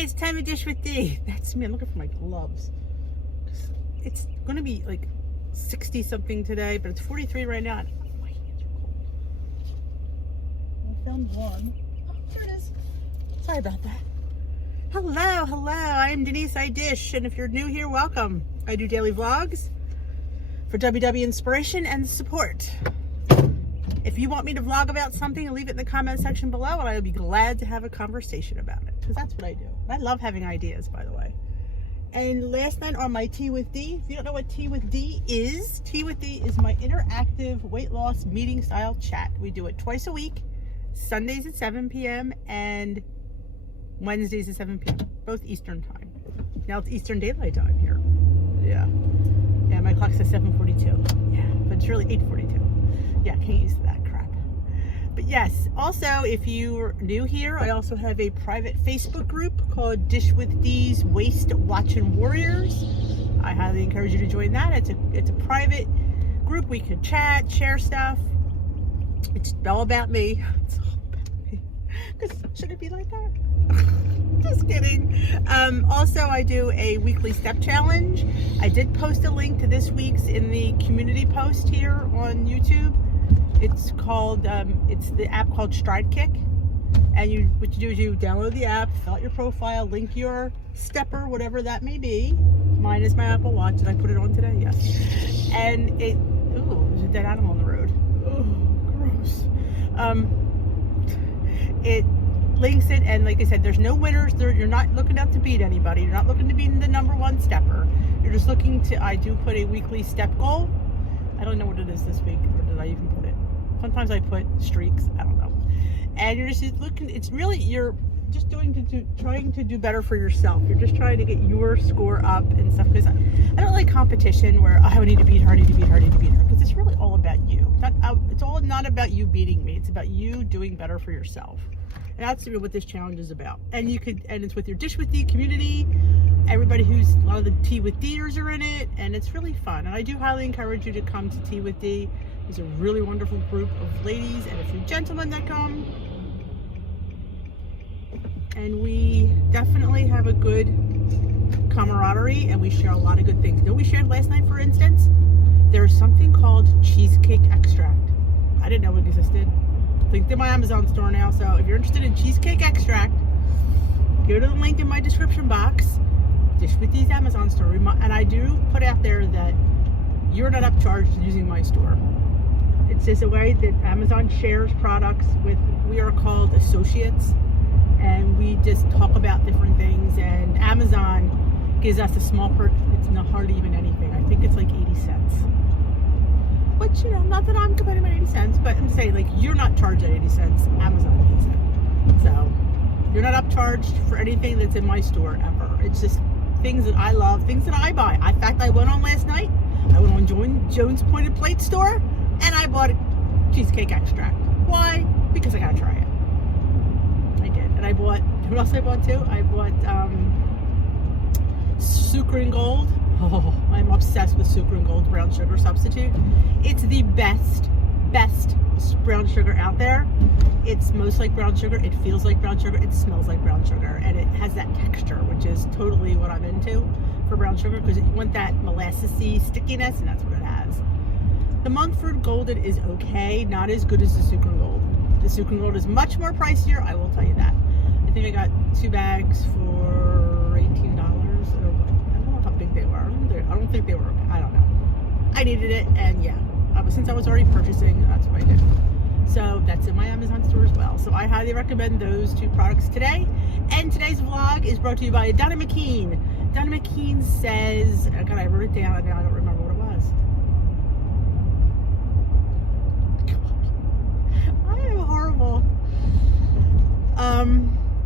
Hey, it's time to dish with D. That's me. I'm looking for my gloves. It's going to be like 60 something today, but it's 43 right now. My hands are cold. I found one. Oh, there it is. Sorry about that. Hello. I'm Denise I Dish, and if you're new here, welcome. I do daily vlogs for WW inspiration and support. If you want me to vlog about something, leave it in the comment section below, and I'll be glad to have a conversation about it, because that's what I do. I love having ideas, by the way. And last night on my Tea with D, if you don't know what Tea with D is my interactive weight loss meeting style chat. We do it twice a week, Sundays at 7 p.m. and Wednesdays at 7 p.m., both Eastern time. Now it's Eastern Daylight Time here. Yeah, my clock says 7:42. Yeah, but it's really 8:42. Yeah, can't use that crap. But yes, also, if you're new here, I also have a private Facebook group called Dish with D's Waist Watching Warriors. I highly encourage you to join that. It's a private group. We can chat, share stuff. It's all about me. It's all about me. Because should it be like that? Just kidding. Also, I do a weekly step challenge. I did post a link to this week's in the community post here on YouTube. It's called, it's the app called Stride Kick. And what you do is you download the app, fill out your profile, link your stepper, whatever that may be. Mine is my Apple Watch. Did I put it on today? Yes. And there's a dead animal on the road. Oh, gross. It links it, and like I said, there's no winners. You're not looking out to beat anybody. You're not looking to be the #1 stepper. You're just looking to, I do put a weekly step goal. I don't know what it is this week, or did I even put it? Sometimes I put streaks, I don't know. And you're just looking, it's really, you're just trying to do better for yourself. You're just trying to get your score up and stuff, because I don't like competition where I need to beat her, because it's really all about you. It's all not about you beating me. It's about you doing better for yourself. And that's what this challenge is about. And it's with your Dish with D community. Everybody a lot of the Tea with D'ers are in it, and it's really fun. And I do highly encourage you to come to Tea with D. It's a really wonderful group of ladies and a few gentlemen that come. And we definitely have a good camaraderie, and we share a lot of good things. You know, we shared last night, for instance, there's something called cheesecake extract. I didn't know it existed. Linked in my Amazon store now, so if you're interested in cheesecake extract, go to the link in my description box. Dish with D's Amazon store, and I do put out there that you're not upcharged using my store. It's just a way that Amazon shares products with. We are called associates, and we just talk about different things. And Amazon gives us a small it's not hardly even anything. I think it's like 80 cents. Which, you know, not that I'm complaining about 80 cents, but I'm saying, like, you're not charged at 80 cents. Amazon pays it. So you're not upcharged for anything that's in my store ever. It's just things that I love, things that I buy. In fact, I went on last night. I went on Jones Pointed Plate store, and I bought a cheesecake extract. Why? Because I gotta try it. I did. And I bought, what else I bought too? I bought Sucre and Gold. Oh, I'm obsessed with Sucre and Gold brown sugar substitute. It's the best brown sugar out there. It's most like brown sugar. It feels like brown sugar. It smells like brown sugar, and it has that texture, which is totally what I'm into for brown sugar, because you want that molassesy stickiness, and that's what it has. The Montford Golden is okay, not as good as the Sucre and Gold. The Sucre and Gold is much more pricier, I will tell you that. I think I got 2 bags for $18. I don't know how big they were. I don't think they were. I don't know. I needed it, and yeah, since I was already purchasing, that's what I did. So that's in my Amazon store as well. So I highly recommend those 2 products today. And today's vlog is brought to you by Donna McKean. Donna McKean says, God, I wrote it down, and I don't remember what it was. God, I am horrible.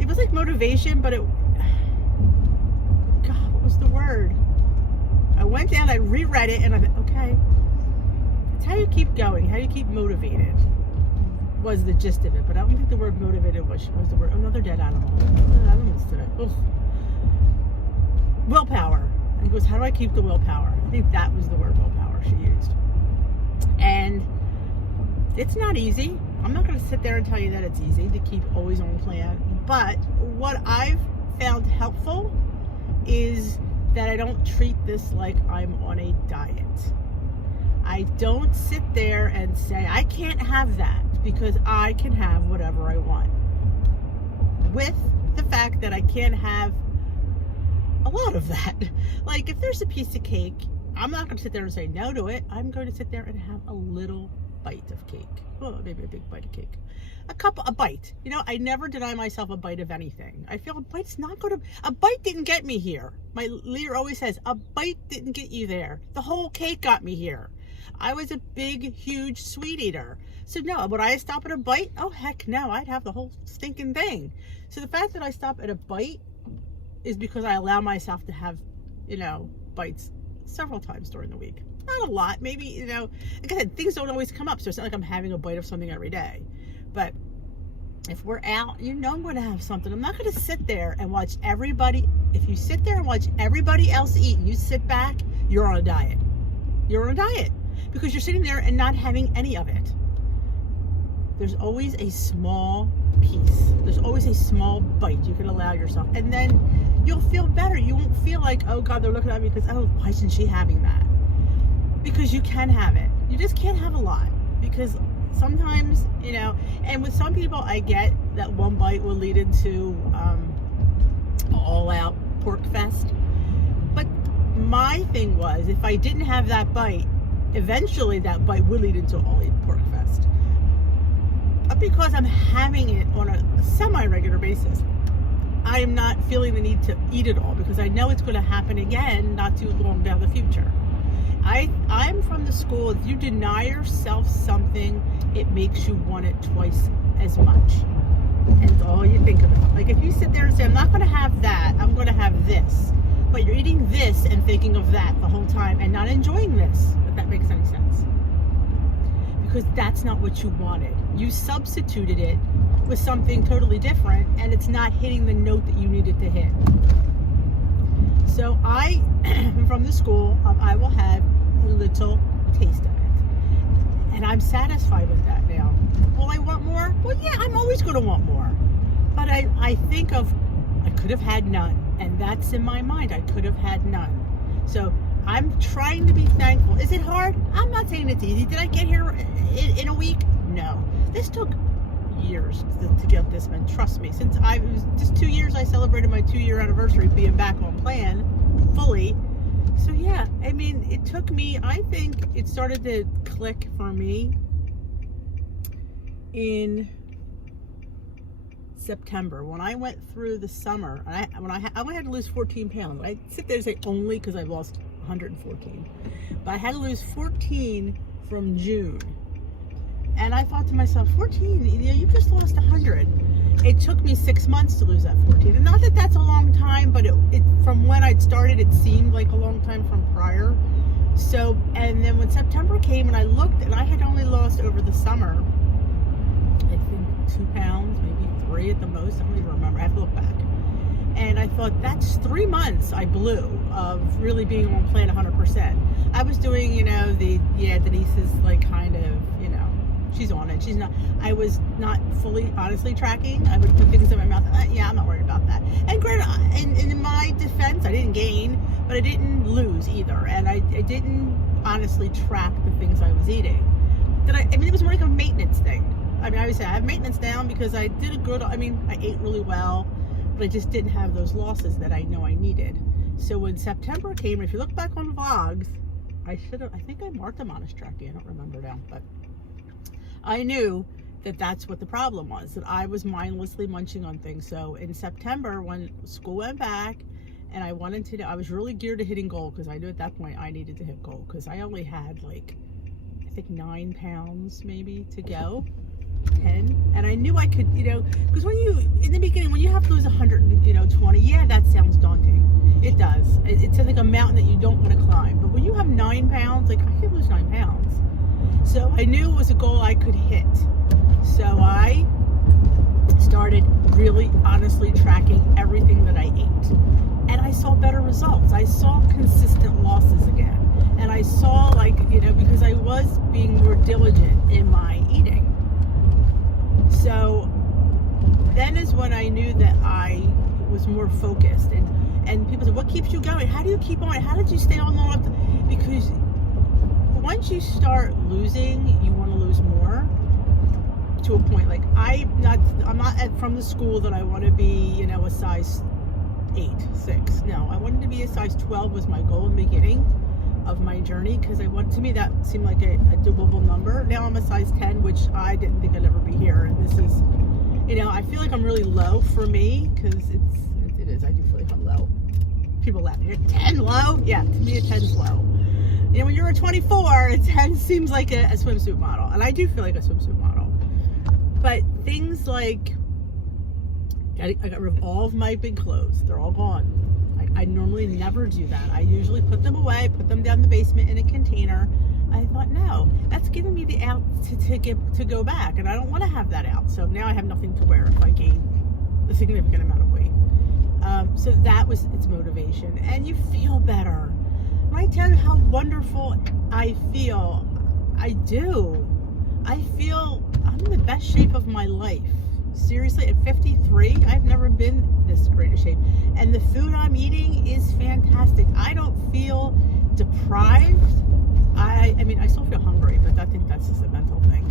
It was like motivation, but God, what was the word? I went down, I reread it, and I thought, okay, it's how you keep going, how you keep motivated was the gist of it. But I don't think the word motivated was the word. Another dead animal. Animals today. Ugh. Willpower. I think it was, how do I keep the willpower? I think that was the word willpower she used. And it's not easy. I'm not going to sit there and tell you that it's easy to keep always on plan. But what I've found helpful is that I don't treat this like I'm on a diet. I don't sit there and say, I can't have that, because I can have whatever I want. With the fact that I can't have a lot of that. Like, if there's a piece of cake, I'm not going to sit there and say no to it. I'm going to sit there and have a little bite of cake. Well, maybe a big bite of cake. A bite. You know, I never deny myself a bite of anything. I feel a bite didn't get me here. My leader always says, a bite didn't get you there. The whole cake got me here. I was a big, huge sweet eater. So no, would I stop at a bite? Oh, heck no. I'd have the whole stinking thing. So the fact that I stop at a bite is because I allow myself to have, bites several times during the week. Not a lot, maybe, like I said, things don't always come up, so it's not like I'm having a bite of something every day. But if we're out, I'm going to have something. I'm not going to sit there and watch everybody. If you sit there and watch everybody else eat and you sit back, you're on a diet. You're on a diet because you're sitting there and not having any of it. There's always a small piece. There's always a small bite you can allow yourself. And then you'll feel better. You won't feel like, oh God, they're looking at me because, oh, why isn't she having that? Because you can have it. You just can't have a lot. Because sometimes, and with some people, I get that one bite will lead into all-out pork fest. But my thing was, if I didn't have that bite, eventually that bite would lead into all-out pork fest. But because I'm having it on a semi-regular basis, I am not feeling the need to eat it all because I know it's going to happen again not too long down the future. I'm from the school, if you deny yourself something, it makes you want it twice as much. And it's all you think about. Like if you sit there and say, I'm not going to have that, I'm going to have this. But you're eating this and thinking of that the whole time and not enjoying this, if that makes any sense. Because that's not what you wanted. You substituted it with something totally different and it's not hitting the note that you needed to hit. So I, from the school, I will have a little taste of it. And I'm satisfied with that now. Will I want more? Well, yeah, I'm always going to want more. But I think of, I could have had none. And that's in my mind. I could have had none. So I'm trying to be thankful. Is it hard? I'm not saying it's easy. Did I get here in a week? No. This took years to get this one. Trust me. Since I was just 2 years, I celebrated my 2-year anniversary of being back on plan fully. So yeah, I mean, it took me, I think it started to click for me in September when I went through the summer. I only had to lose 14 pounds. I sit there and say only because I lost 114, but I had to lose 14 from June. And I thought to myself, 14, you just lost 100. It took me 6 months to lose that 14. And not that that's a long time, but it from when I'd started, it seemed like a long time from prior. So, and then when September came and I looked, and I had only lost over the summer, I think 2 pounds, maybe 3 at the most. I don't even remember. I have to look back. And I thought, that's 3 months I blew of really being on plan 100%. I was doing, Denise is like kind of, she's on it. She's not. I was not fully, honestly tracking. I would put things in my mouth. Yeah, I'm not worried about that. And granted, in my defense, I didn't gain, but I didn't lose either. And I didn't honestly track the things I was eating. It was more like a maintenance thing. I would say I have maintenance down because I did a good. I ate really well, but I just didn't have those losses that I know I needed. So when September came, if you look back on vlogs, I think I marked them on a tracking. I don't remember now, but I knew that that's what the problem was, that I was mindlessly munching on things. So in September, when school went back and I wanted to, I was really geared to hitting goal because I knew at that point I needed to hit goal because I only had I think 9 pounds maybe to go, 10. And I knew I could, because in the beginning, when you have to lose 120, yeah, that sounds daunting. It does. It's like a mountain that you don't want to climb. But when you have 9 pounds, I could lose 9 pounds. So I knew it was a goal I could hit. So I started really honestly tracking everything that I ate. And I saw better results. I saw consistent losses again. And I saw because I was being more diligent in my eating. So then is when I knew that I was more focused. And people say, what keeps you going? How do you keep on? How did you stay on long enough? Because once you start losing, you want to lose more to a point. Like I'm not from the school that I want to be, a size 8, 6. No, I wanted to be a size 12 was my goal in the beginning of my journey, because to me that seemed like a doable number. Now I'm a size 10, which I didn't think I'd ever be here, and this is, I feel like I'm really low for me, because it is. I do feel like I'm low. People laugh. You're 10 low? Yeah, to me a 10's low. When you're a 24, a 10 seems like a swimsuit model, and I do feel like a swimsuit model. But things like I got rid of all of my big clothes. They're all gone. I normally never do that. I usually put them away, put them down in the basement in a container. I thought, no, that's giving me the out to go back, and I don't want to have that out. So now I have nothing to wear if I gain a significant amount of weight. So that was its motivation, and you feel better. When I tell you how wonderful I feel, I do. I feel I'm in the best shape of my life. Seriously, at 53, I've never been this great a shape. And the food I'm eating is fantastic. I don't feel deprived. I still feel hungry, but I think that's just a mental thing.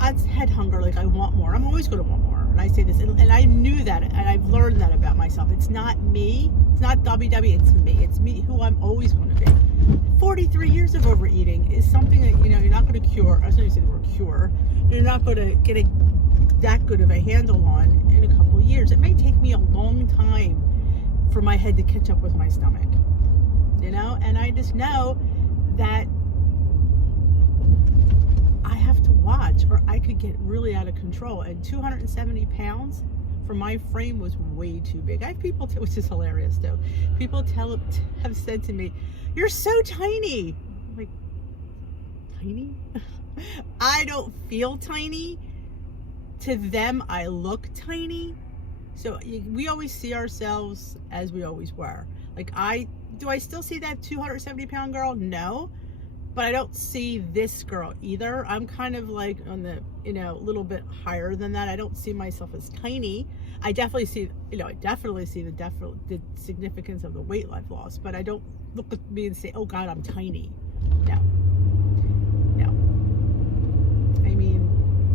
I've had hunger, like I want more. I'm always going to want more. And I say this, and I knew that, and I've learned that about myself. It's not me. It's not WW. It's me. It's me who I'm always going to be. 43 years of overeating is something that, you're not going to cure. I was going to say the word cure. You're not going to get that good of a handle on in a couple of years. It may take me a long time for my head to catch up with my stomach, and I just know that I have to watch, or I could get really out of control. And 270 pounds for my frame was way too big. I have people, which is hilarious though, people have said to me, you're so tiny. I'm like, tiny? I don't feel tiny. To them, I look tiny. So we always see ourselves as we always were. Like do I still see that 270 pound girl? No, but I don't see this girl either. I'm kind of like on the, a little bit higher than that. I don't see myself as tiny. I definitely see, the significance of the weight I've lost, but I don't look at me and say, oh God, I'm tiny. No.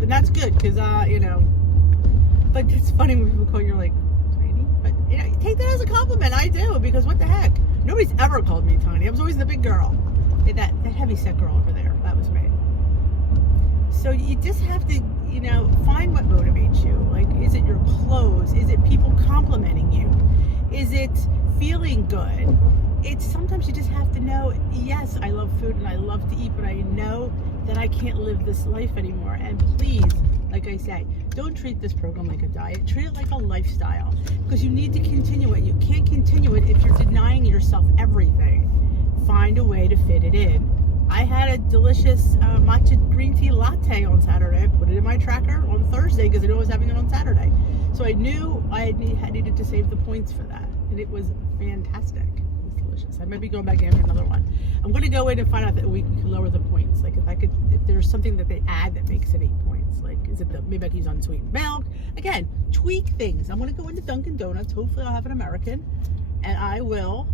And that's good, because, but it's funny when people call you like tiny, but take that as a compliment. I do, because what the heck? Nobody's ever called me tiny. I was always the big girl. That heavy set girl over there, that was me. So you just have to, find what motivates you. Like, is it your clothes? Is it people complimenting you? Is it feeling good? It's sometimes you just have to know, yes, I love food and I love to eat, but I know that I can't live this life anymore. And please, like I say, don't treat this program like a diet. Treat it like a lifestyle, because you need to continue it. You can't continue it if you're denying yourself everything. Find a way to fit it in. I had a delicious matcha green tea latte on Saturday. I put it in my tracker on Thursday because I knew I was having it on Saturday. So I knew I needed to save the points for that. And it was fantastic. It was delicious. I might be going back after another one. I'm going to go in and find out that we can lower the points. Like if there's something that they add that makes it 8 points. Like, is it maybe I can use unsweetened milk? Again, tweak things. I'm going to go into Dunkin' Donuts. Hopefully I'll have an American. And I will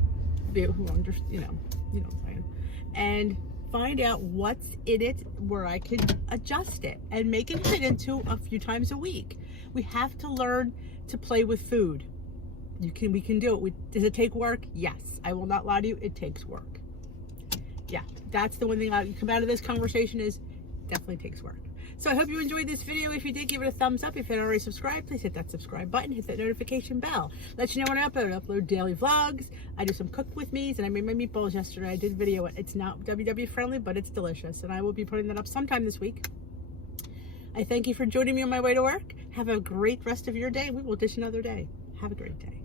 be able to understand, you know what I'm saying. And find out what's in it where I can adjust it and make it fit into a few times a week. We have to learn to play with food. We can do it. Does it take work? Yes. I will not lie to you. It takes work. Yeah, that's the one thing I come out of this conversation is definitely takes work. So I hope you enjoyed this video. If you did, give it a thumbs up. If you haven't already subscribed, please hit that subscribe button. Hit that notification bell. Let you know when I upload. I upload daily vlogs. I do some cook with me's, and I made my meatballs yesterday. I did video it. It's not WW friendly, but it's delicious, and I will be putting that up sometime this week. I thank you for joining me on my way to work. Have a great rest of your day. We will dish another day. Have a great day.